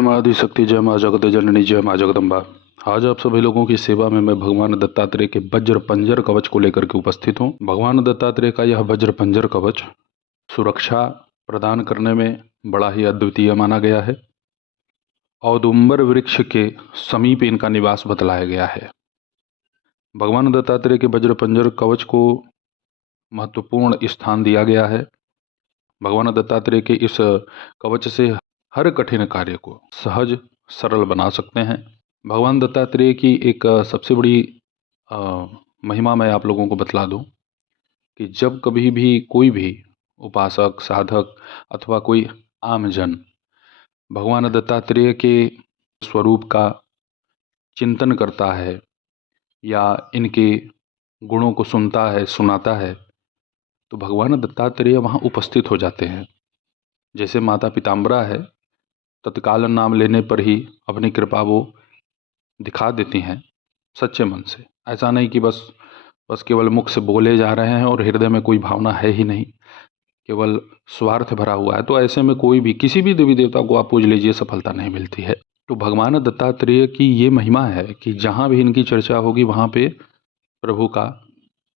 जय माँ आदिशक्ति, जय माँ जगत जननी, जय माँ जगदम्बा। आज आप सभी लोगों की सेवा में मैं भगवान दत्तात्रेय के वज्र पंजर कवच को लेकर के उपस्थित हूँ। भगवान दत्तात्रेय का यह वज्र पंजर कवच सुरक्षा प्रदान करने में बड़ा ही अद्वितीय माना गया है। औदुंबर वृक्ष के समीप इनका निवास बतलाया गया है। भगवान दत्तात्रेय के वज्र पंजर कवच को महत्वपूर्ण स्थान दिया गया है। भगवान दत्तात्रेय के इस कवच से हर कठिन कार्य को सहज सरल बना सकते हैं। भगवान दत्तात्रेय की एक सबसे बड़ी महिमा मैं आप लोगों को बतला दूं कि जब कभी भी कोई भी उपासक साधक अथवा कोई आम जन भगवान दत्तात्रेय के स्वरूप का चिंतन करता है या इनके गुणों को सुनता है सुनाता है तो भगवान दत्तात्रेय वहाँ उपस्थित हो जाते हैं। जैसे माता पीताम्बरा है, तत्काल नाम लेने पर ही अपनी कृपा वो दिखा देती हैं सच्चे मन से। ऐसा नहीं कि बस केवल मुख से बोले जा रहे हैं और हृदय में कोई भावना है ही नहीं, केवल स्वार्थ भरा हुआ है। तो ऐसे में कोई भी किसी भी देवी देवता को आप पूज लीजिए, सफलता नहीं मिलती है। तो भगवान दत्तात्रेय की ये महिमा है कि जहाँ भी इनकी चर्चा होगी वहाँ पे प्रभु का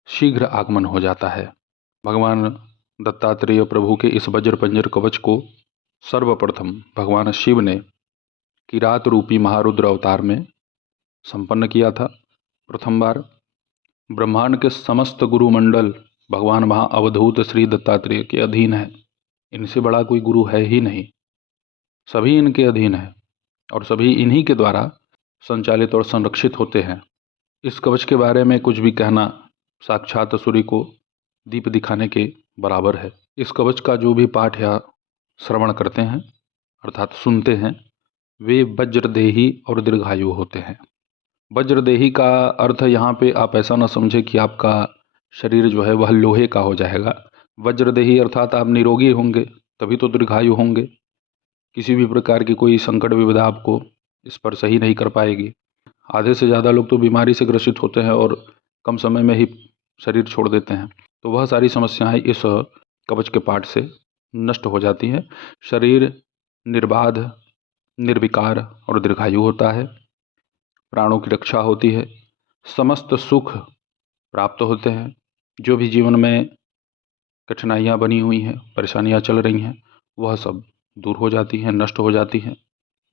शीघ्र आगमन हो जाता है। भगवान दत्तात्रेय प्रभु के इस वज्र पंजर कवच को सर्वप्रथम भगवान शिव ने किरात रूपी महारुद्र अवतार में संपन्न किया था। प्रथम बार ब्रह्मांड के समस्त गुरुमंडल भगवान महाअवधूत श्री दत्तात्रेय के अधीन है। इनसे बड़ा कोई गुरु है ही नहीं, सभी इनके अधीन है और सभी इन्हीं के द्वारा संचालित और संरक्षित होते हैं। इस कवच के बारे में कुछ भी कहना साक्षात सूर्य को दीप दिखाने के बराबर है। इस कवच का जो भी पाठ या श्रवण करते हैं अर्थात सुनते हैं वे वज्रदेही और दीर्घायु होते हैं। वज्रदेही का अर्थ यहाँ पे आप ऐसा ना समझे कि आपका शरीर जो है वह लोहे का हो जाएगा। वज्रदेही अर्थात आप निरोगी होंगे तभी तो दीर्घायु होंगे। किसी भी प्रकार की कोई संकट विपदा आपको इस पर सही नहीं कर पाएगी। आधे से ज़्यादा लोग तो बीमारी से ग्रसित होते हैं और कम समय में ही शरीर छोड़ देते हैं। तो वह सारी समस्याएं इस कवच के पाठ से नष्ट हो जाती हैं। शरीर निर्बाध निर्विकार और दीर्घायु होता है। प्राणों की रक्षा होती है। समस्त सुख प्राप्त होते हैं। जो भी जीवन में कठिनाइयाँ बनी हुई हैं, परेशानियाँ चल रही हैं, वह सब दूर हो जाती हैं, नष्ट हो जाती हैं।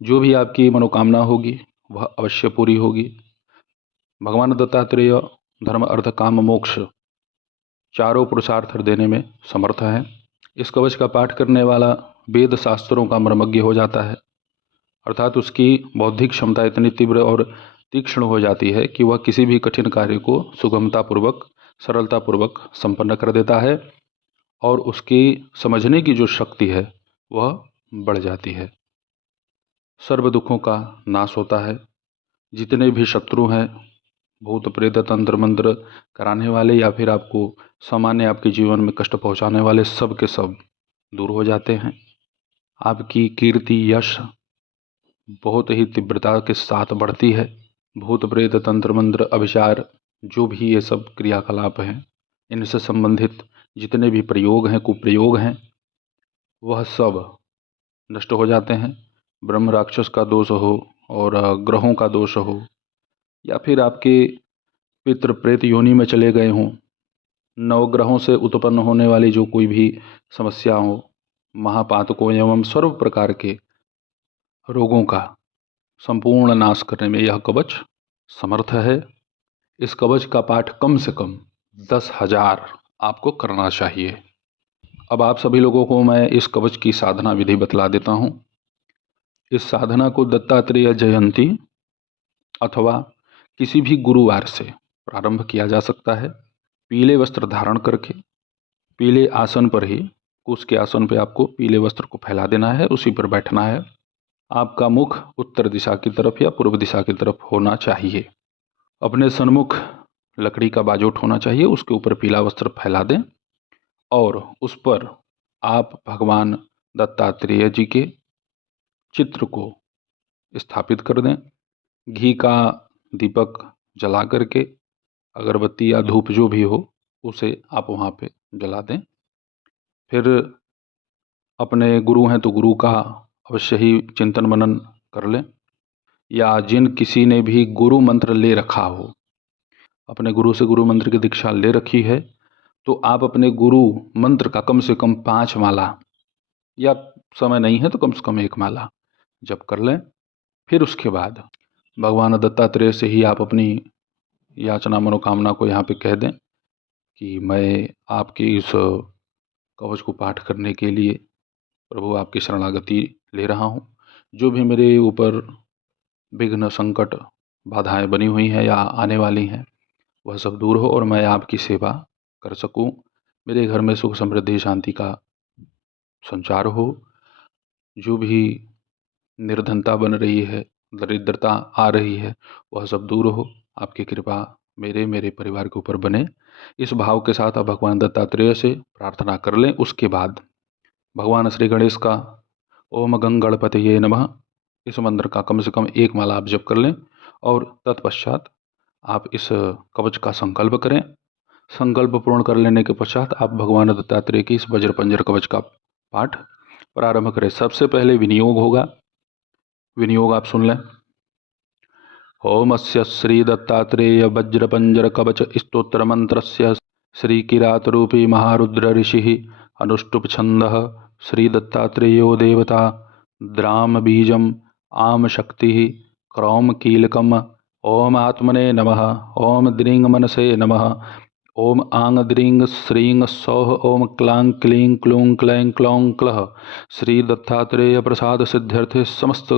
जो भी आपकी मनोकामना होगी वह अवश्य पूरी होगी। भगवान दत्तात्रेय धर्म अर्थ काम मोक्ष चारों पुरुषार्थ देने में समर्थ हैं। इस कवच का पाठ करने वाला वेद शास्त्रों का मर्मज्ञ हो जाता है, अर्थात उसकी बौद्धिक क्षमता इतनी तीव्र और तीक्ष्ण हो जाती है कि वह किसी भी कठिन कार्य को सुगमतापूर्वक सरलतापूर्वक संपन्न कर देता है और उसकी समझने की जो शक्ति है वह बढ़ जाती है। सर्व दुखों का नाश होता है। जितने भी शत्रु हैं, भूत प्रेत तंत्र मंत्र कराने वाले या फिर आपको सामान्य आपके जीवन में कष्ट पहुंचाने वाले सब के सब दूर हो जाते हैं। आपकी कीर्ति यश बहुत ही तीव्रता के साथ बढ़ती है। भूत प्रेत तंत्र मंत्र अभिचार जो भी ये सब क्रियाकलाप हैं, इनसे संबंधित जितने भी प्रयोग हैं कुप्रयोग हैं वह सब नष्ट हो जाते हैं। ब्रह्म राक्षस का दोष हो और ग्रहों का दोष हो या फिर आपके पितृ प्रेत योनि में चले गए हों, नवग्रहों से उत्पन्न होने वाली जो कोई भी समस्या हो, महापातकों एवं सर्व प्रकार के रोगों का संपूर्ण नाश करने में यह कवच समर्थ है। इस कवच का पाठ कम से कम 10,000 आपको करना चाहिए। अब आप सभी लोगों को मैं इस कवच की साधना विधि बतला देता हूँ। इस साधना को दत्तात्रेय जयंती अथवा किसी भी गुरुवार से प्रारंभ किया जा सकता है। पीले वस्त्र धारण करके पीले आसन पर ही, उसके आसन पर आपको पीले वस्त्र को फैला देना है, उसी पर बैठना है। आपका मुख उत्तर दिशा की तरफ या पूर्व दिशा की तरफ होना चाहिए। अपने सन्मुख लकड़ी का बाजोट होना चाहिए, उसके ऊपर पीला वस्त्र फैला दें और उस पर आप भगवान दत्तात्रेय जी के चित्र को स्थापित कर दें। घी का दीपक जला करके अगरबत्ती या धूप जो भी हो उसे आप वहाँ पे जला दें। फिर अपने गुरु हैं तो गुरु का अवश्य ही चिंतन मनन कर लें, या जिन किसी ने भी गुरु मंत्र ले रखा हो, अपने गुरु से गुरु मंत्र की दीक्षा ले रखी है, तो आप अपने गुरु मंत्र का कम से कम 5 माला, या समय नहीं है तो कम से कम 1 माला जप कर लें। फिर उसके बाद भगवान दत्तात्रेय से ही आप अपनी याचना मनोकामना को यहाँ पे कह दें कि मैं आपके इस कवच को पाठ करने के लिए प्रभु आपकी शरणागति ले रहा हूँ। जो भी मेरे ऊपर विघ्न, संकट, बाधाएं बनी हुई हैं या आने वाली हैं, वह सब दूर हो और मैं आपकी सेवा कर सकूं। मेरे घर में सुख, समृद्धि, शांति का संचार हो। जो भी निर्धनता बन रही है, दरिद्रता आ रही है, वह सब दूर हो। आपकी कृपा मेरे परिवार के ऊपर बने। इस भाव के साथ आप भगवान दत्तात्रेय से प्रार्थना कर लें। उसके बाद भगवान श्री गणेश का ओम गंगणपतये नमः, इस मंत्र का कम से कम 1 माला आप जप कर लें और तत्पश्चात आप इस कवच का संकल्प करें। संकल्प पूर्ण कर लेने के पश्चात आप भगवान दत्तात्रेय की इस वज्रपंजर कवच का पाठ प्रारंभ करें। सबसे पहले विनियोग होगा। विनियोग आप सुन लें। ओमस्य श्री दत्तात्रेय वज्रपंजर कवच स्तोत्र मंत्रस्य श्री किरात रूपी महारुद्र ऋषि अनुष्टुप छंदः श्री दत्तात्रेयो देवता द्राम बीजम आम शक्ति क्रौम कीलकम ओम आत्मने नमः ओम द्रींग मनसे नमः ओम आंग द्रींग श्रींग सौः ओम क्लां क्लीं क्लूं क्लैं क्लौं क्लः श्री दत्तात्रेय प्रसाद सिद्ध्यर्थे समस्त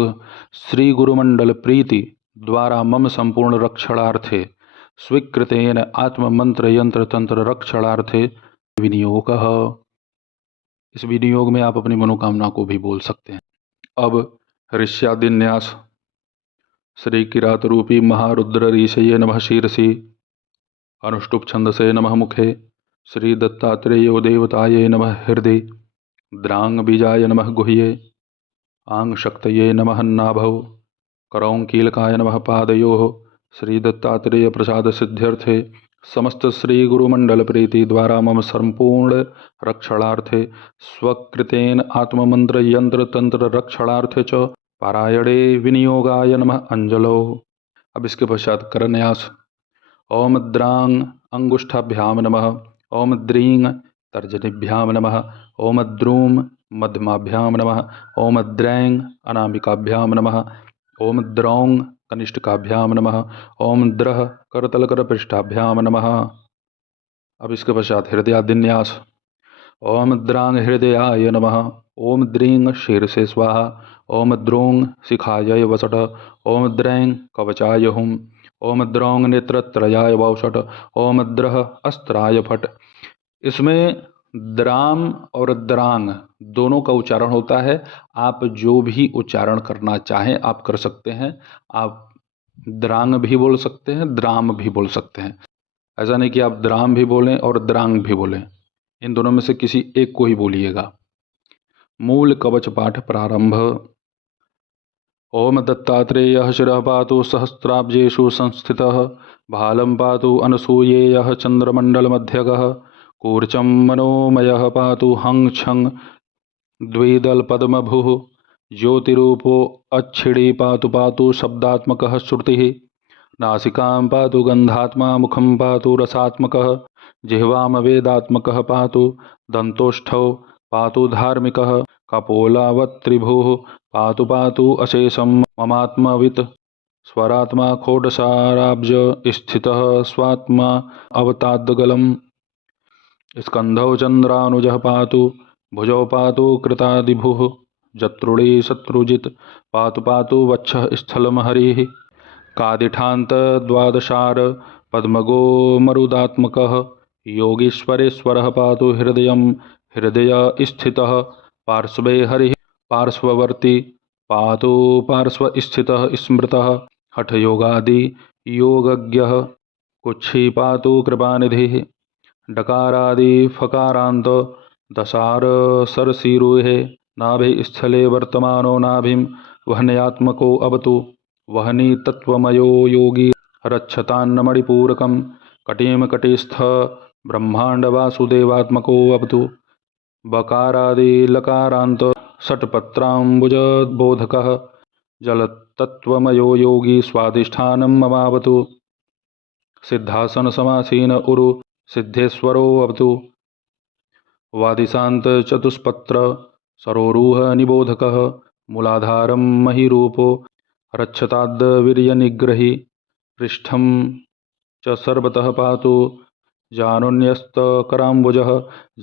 श्री गुरुमंडल प्रीति द्वारा मम संपूर्ण रक्षणार्थे स्वीकृतेन आत्ममंत्र यंत्र तंत्र रक्षणार्थे विनियोगः। इस विनियोग में आप अपनी मनोकामना को भी बोल सकते हैं। अब ऋष्यादिन्यास श्री किरात रूपी महारुद्र ऋषये नमः शीर्षि अनुष्टुप छंदसे नमः मुखे श्री दत्तात्रेयो देवताये नमः हृदय द्रांग बीजाय नमः गुह्ये आंग शक्तये नमः नाभौ करौं कीलकाय नमः पादयोः श्री दत्तात्रेय प्रसाद सिद्ध्यर्थे समस्त श्री गुरुमंडल प्रीति द्वारा मम संपूर्ण रक्षणार्थे स्वकृतेन आत्ममंत्र यंत्र तंत्र रक्षणार्थे च पारायणे विनियोगाय नमः अंजलो। अब इसके पश्चात करन्यास। ओम द्रांग अंगुष्ठाभ्याम नमः ओम द्रींग तर्जनीभ्याम नमः ओम द्रूम मध्यमाभ्याम नमः ओम द्रैंग अनामिकाभ्याम नमः ओम द्रौं कनिष्ठकाभ्याम नमः ओम द्रह करतलकरपृष्ठाभ्याम नमः। अब इसके पश्चात हृदयादिन्यास। ओम द्रांग हृदयाय नमः ओम द्रींग शीर्षे स्वाहा ओम द्रों शिखाय वसट ओम द्रैं कवचाय हुम ओम द्रौं नेत्रत्रयाय वौषट ओम द्रह अस्त्राय फट। इसमें द्राम और द्रांग दोनों का उच्चारण होता है। आप जो भी उच्चारण करना चाहें आप कर सकते हैं। आप द्रांग भी बोल सकते हैं, द्राम भी बोल सकते हैं। ऐसा नहीं कि आप द्राम भी बोलें और द्रांग भी बोलें, इन दोनों में से किसी एक को ही बोलिएगा। मूल कवच पाठ प्रारंभ। ओम दत्तात्रेयः शिरः पातु सहस्राब्जेषु संस्थितः भालं पातु अनसूयेयः चन्द्रमण्डलमध्यगः कूर्चं मनोमयः पातु हं छं द्विदलपद्मभुः ज्योतिरूपो अच्छिडी पातु पातु शब्दात्मकः श्रुतिः नासिकां पातु गन्धात्मा मुखं पातु रसात्मकः जिह्वां वेदात्मकः पातु दन्तोष्ठौ पातु धार्मिकः कपोलावत्त्रिभुः पातु पातु अशेषं ममात्मवित् स्वरात्मा खोडसाराब्ज स्थितः स्वात्मा अवताद्गलम् स्कंधौ चंद्रानुजः पातु भुजौ पातु कृतादिभुः जत्रुणी शत्रुजित् पातु पातु वक्षः स्थलमहरिः कादिठान्त द्वादशार पद्मगो मरुदात्मकः योगीश्वरेश्वरः पातु हृदयं हृदय स्थितः पार्श्वे हरिः पार्श्ववर्ती पातु पार्श्व स्थितः स्मृतः हठयोगादि योगज्ञः कुक्षी पातु कृपानिधिः डकारादि फकारांत दशार सरसीरुहे नाभि स्थले वर्तमानो नाभिं वहनयात्मको अवतु वहनी तत्वमयो योगी रक्षतान्न मणिपूरकं कटिम कटिस्थ ब्रह्मांड वासुदेवात्मको अवतु बकारादि लकारांत षट्पत्रांबुज बोधकः जलतत्त्वमयो योगी स्वाधिष्ठानं ममावतु सिद्धासनसमासीन उरु सिद्धेश्वरोऽवतु वादिशान्तचतुष्पत्र सरोरुह निबोधकः मूलाधारं महीरूपो रक्षताद्वीर्यनिग्रही पृष्ठं च सर्वतः पातु जानुन्यस्तकराम्बुजः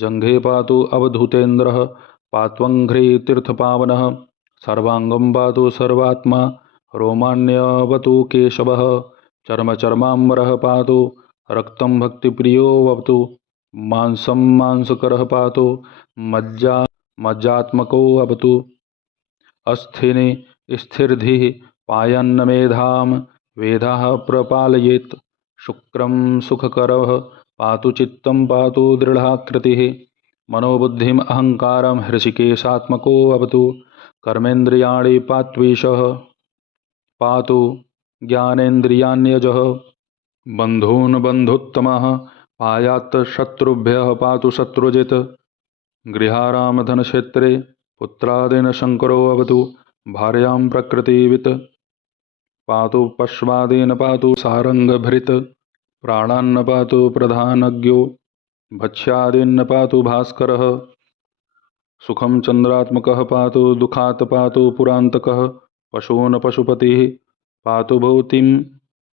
जङ्घे पातु अवधूतेन्द्रः पात्वङ्घ्रे तीर्थपावनः सर्वाङ्गं पातु सर्वात्मा रोमाण्यवतु केशवः चर्मचर्माम्बरः पातु रक्तं भक्तिप्रियोऽवतु मांसं मांसकरः पातु मज्जा मज्जात्मको अवतु अस्थिनि स्थिर्धिः पायन्नमेधां वेदाः प्रपालयेत् शुक्रं सुखकरः पातु चित्तं पातु दृढाकृतिः मनोबुद्धिम् अहङ्कारं हृषिकेशात्मको अवतु कर्मेन्द्रियाणि पात्वीशः पातु ज्ञानेन्द्रियाण्यजः बन्धून् बन्धुत्तमः पायात् शत्रुभ्यः पातु शत्रुजित् गृहारामधनक्षेत्रे पुत्रादिन शङ्करो अवतु भार्यां प्रकृतिवित् पातु पश्वादीन पातु सारङ्गभृत् प्राणान्न पातु प्रधानज्ञो भक्ष्यादीन्न पातु भास्करः सुखं चन्द्रात्मकः पातु दुःखात् पातु पुरान्तकः पशून् पशुपतिः पातु भूतिं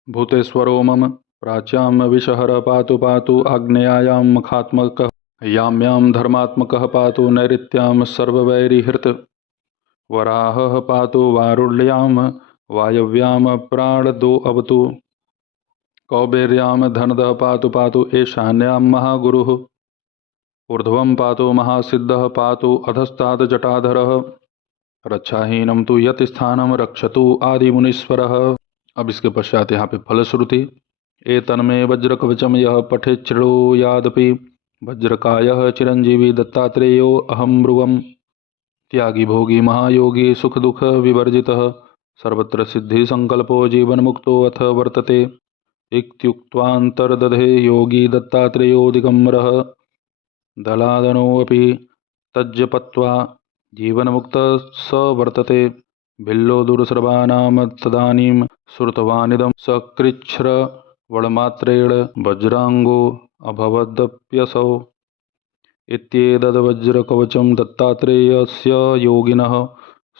भूतेश्वरो मम प्राच्यां विषहर पातु पातु आग्नेयायां मखात्मकः याम्यां धर्मात्मकः पातु नैऋत्यां सर्ववैरिहृत् वराहः पातु वारुण्यां वायव्यां प्राणदो अवतु कौबेर्यां धनदः पातु पातु ईशान्यां महागुरुः ऊर्ध्वं पातु महासिद्धः पातु अधस्तात् जटाधरः रक्षाहीनं तु यत् स्थानं रक्षतु आदिमुनीश्वरः। अब इसके पश्चात यहाँ पे फलश्रुति एतन्मे वज्रकवचम यः पठेत् शृणुयादपि वज्रकायः चिरंजीवी दत्तात्रेयो अहं मृगम् त्यागी भोगी महायोगी सुख दुख विवर्जितः सर्वत्र सिद्धि संकल्पो जीवन मुक्तो अथ वर्तते इत्युक्त्वान्तर्दधे योगी दत्तात्रेयो दिगम्बरः दलादनोऽपि तज्जपत्वा जीवनमुक्तः स वर्तते भिल्लो दुर्सर्वाणां तदानीं श्रुतवानिदं सकृच्छ्रवणमात्रेण वज्राङ्गो अभवदप्यसौ इत्येतद्वज्रकवचं दत्तात्रेयस्य योगिनः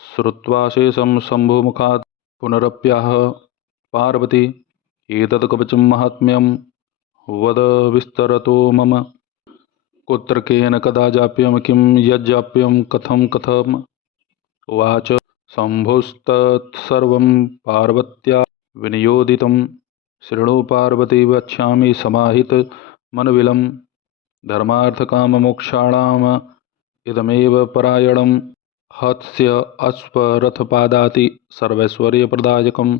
श्रुत्वा शेषं शम्भुमुखात् पुनरप्याह पार्वती एतत् कवचं महात्म्यं वद विस्तरतो मम कुत्र केन कदा जाप्यं किं यज्जाप्यं कथं कथम् उवाच शम्भुस्तत्सर्वं पार्वत्या विनियोदितं शृणु पार्वती वक्ष्यामि समाहितमनविलं धर्मार्थकाममोक्षाणाम् इदमेव परायणं हस्य अश्वरथपादाति सर्वैश्वर्यप्रदायकं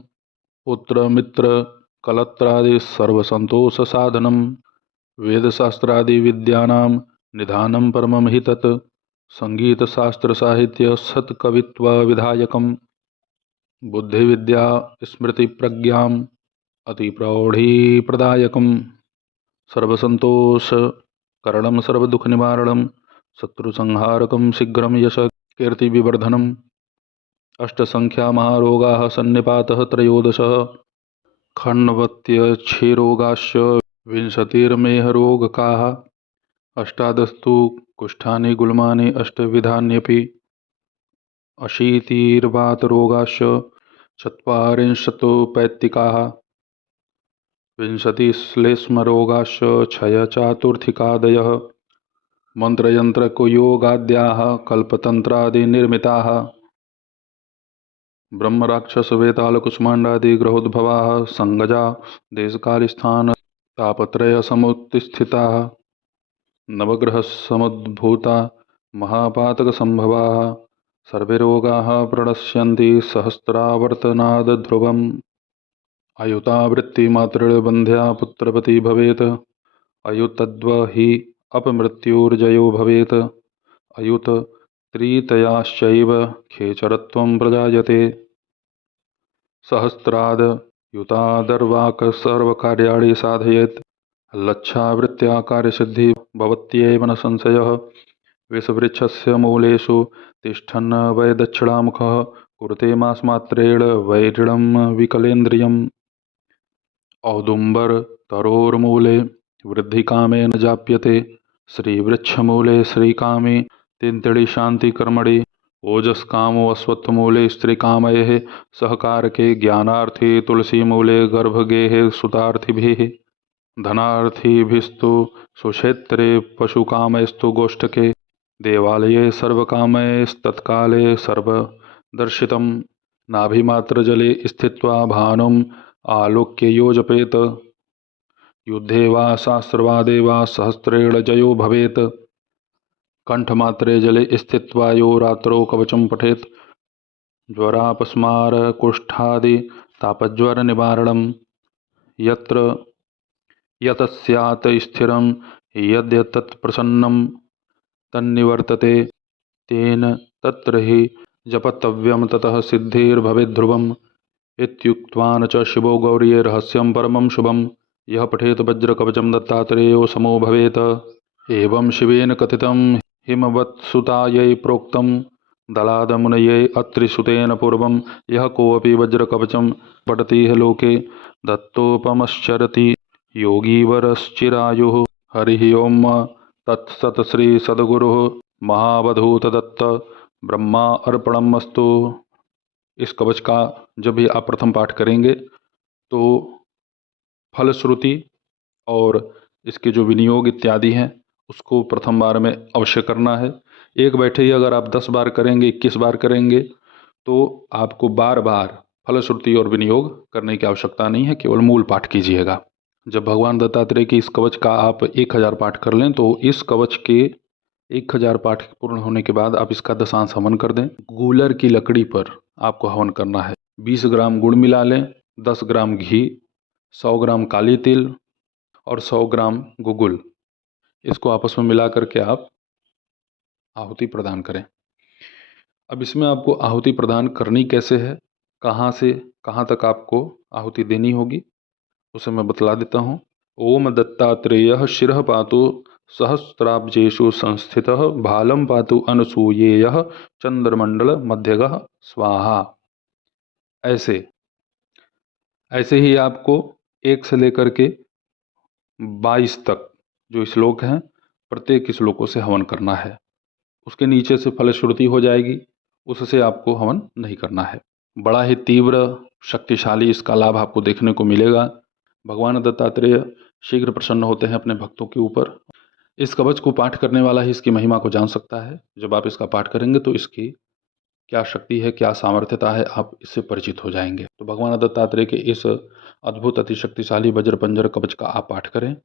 पुत्रमित्रकलत्रादि सर्वसन्तोषसाधनं वेदशास्त्रादिविद्यानां निधानं परमं हि तत् संगीतशास्त्रसाहित्य सत्कवित्वविधायकं बुद्धिविद्या स्मृतिप्रज्ञाम् अतिप्रौढीप्रदायकं सर्वसन्तोषकरणं सर्वदुःखनिवारणं शत्रुसंहारकं शीघ्रं यश कीर्तिविवर्धनम् अष्टसङ्ख्या महारोगाः सन्निपातः त्रयोदशः खण्डवत्यक्षयरोगाश्च विंशतिर्मेहरोगकाः अष्टादस्तु कुष्ठानि गुल्मानि अष्टविधान्यपि अशीतिर्वातरोगाश्च चत्वारिंशतोपैत्तिकाः विंशतिश्लेष्मरोगाश्च क्षयचातुर्थिकादयः मन्त्रयन्त्रकुयोगाद्याः कल्पतन्त्रादिनिर्मिताः ब्रह्मराक्षसवेतालकुष्माण्डादिग्रहोद्भवाः सङ्गजा देशकालस्थानतापत्रयसमुत्थिताः नवग्रहसमुद्भूता महापातकसम्भवाः सर्वे रोगाः प्रणश्यन्ति सहस्रावर्तनाद् ध्रुवम् अयुतावृत्तिमात्रेण बन्ध्या पुत्रवती भवेत् अयुतद्व हि अपमृत्युर्जयो भवेत् अयुत त्रितयाश्चैव खेचरत्वं प्रजायते सहस्राद् युतादर्वाक् सर्वकार्याणि साधयेत् लक्षावृत्त्या कार्यसिद्धि भवत्येव न संशयः विषवृक्षस्य मूलेषु तिष्ठन् वै दक्षिणामुखः कुरुते मासमात्रेण वैरिणं विकलेन्द्रियम् औदुम्बर तरोर्मूले वृद्धिकामे न जाप्यते श्रीवृक्षमूले श्रीकामे तिन्तिड़ी शान्तिकर्मणि ओजस्कामो अश्वत्थमूले स्त्रीकामये सहकारके ज्ञानार्थी तुलसीमूले गर्भगेहे सुतार्थिभिः धनार्थिभिस्तु सुक्षेत्रे पशुकामैस्तु गोष्ठके देवालये सर्वकामैस्तत्काले सर्वदर्शितं नाभिमात्रजले स्थित्वा भानुम् आलोक्य यो जपेत युद्धे वा शास्त्रवादे वा सहस्रेण जयो भवेत् कंठमात्रे जले स्थित्वा यो रात्रौ कवचं पठेत् ज्वरापस्मार कुष्ठादि तापज्वर निवारणं यत्र यतस्यात् स्थिरं यद्यतत् प्रसन्नं तन्निवर्तते तेन तत्र हि जपतव्यं ततः सिद्धिर्भवेद्ध्रुवम् इत्युक्तवान् च शिवो गौर्ये रहस्यं परमं शुभं यः पठेत वज्रकवचं दत्तात्रेयो समो भवेत्। एवं शिवेन कथितं हिमवत्सुतायै प्रोक्तं दलादमुनये अत्रिसुतेन पूर्वं यः कोऽपि वज्रकवचं पठति लोके दत्तोपमश्चरति योगीवरश्चिरायुः। हरिः ओम तत्सत् श्री सद्गुरुः महावधूत दत्त ब्रह्मा अर्पणमस्तु। इस कवच का जब भी आप प्रथम पाठ करेंगे तो फलश्रुति और इसके जो विनियोग इत्यादि हैं उसको प्रथम बार में अवश्य करना है। एक बैठे ही अगर आप 10 बार करेंगे, 21 बार करेंगे तो आपको बार बार फलश्रुति और विनियोग करने की आवश्यकता नहीं है, केवल मूल पाठ कीजिएगा। जब भगवान दत्तात्रेय की इस कवच का आप 1000 पाठ कर लें तो इस कवच के 1000 पाठ पूर्ण होने के बाद आप इसका दशांश हवन कर दें। गूलर की लकड़ी पर आपको हवन करना है। 20 ग्राम गुड़ मिला लें, 10 ग्राम घी, 100 ग्राम काली तिल और 100 ग्राम गुगुल, इसको आपस में मिला करके आप आहुति प्रदान करें। अब इसमें आपको आहुति प्रदान करनी कैसे है, कहाँ से कहाँ तक आपको आहुति देनी होगी उसे मैं बतला देता हूँ। ओम दत्तात्रेय शिरः पातु सहस्राब्जेषु संस्थितः भालं पातु अनसूयेयः चंद्रमंडल मध्यगः स्वाहा। ऐसे ही आपको 1 से लेकर के 22 तक जो श्लोक हैं प्रत्येक श्लोकों से हवन करना है। उसके नीचे से फलश्रुति हो जाएगी, उससे आपको हवन नहीं करना है। बड़ा ही तीव्र शक्तिशाली इसका लाभ आपको देखने को मिलेगा। भगवान दत्तात्रेय शीघ्र प्रसन्न होते हैं अपने भक्तों के ऊपर। इस कवच को पाठ करने वाला ही इसकी महिमा को जान सकता है। जब आप इसका पाठ करेंगे तो इसकी क्या शक्ति है, क्या सामर्थ्यता है, आप इससे परिचित हो जाएंगे। तो भगवान दत्तात्रेय के इस अद्भुत अतिशक्तिशाली वज्रपंजर कवच का आप पाठ करें,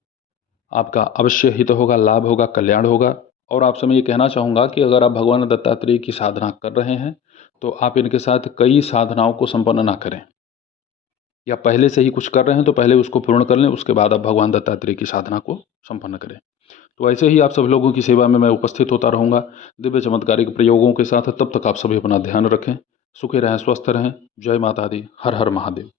आपका अवश्य हित होगा, लाभ होगा, कल्याण होगा। और आपसे मैं ये कहना चाहूँगा कि अगर आप भगवान दत्तात्रेय की साधना कर रहे हैं तो आप इनके साथ कई साधनाओं को संपन्न ना करें, या पहले से ही कुछ कर रहे हैं तो पहले उसको पूर्ण कर लें, उसके बाद आप भगवान दत्तात्रेय की साधना को संपन्न करें। तो ऐसे ही आप सब लोगों की सेवा में मैं उपस्थित होता रहूँगा दिव्य चमत्कारिक प्रयोगों के साथ। तब तक आप सभी अपना ध्यान रखें, सुखी रहें, स्वस्थ रहें। जय माता दी, हर हर महादेव।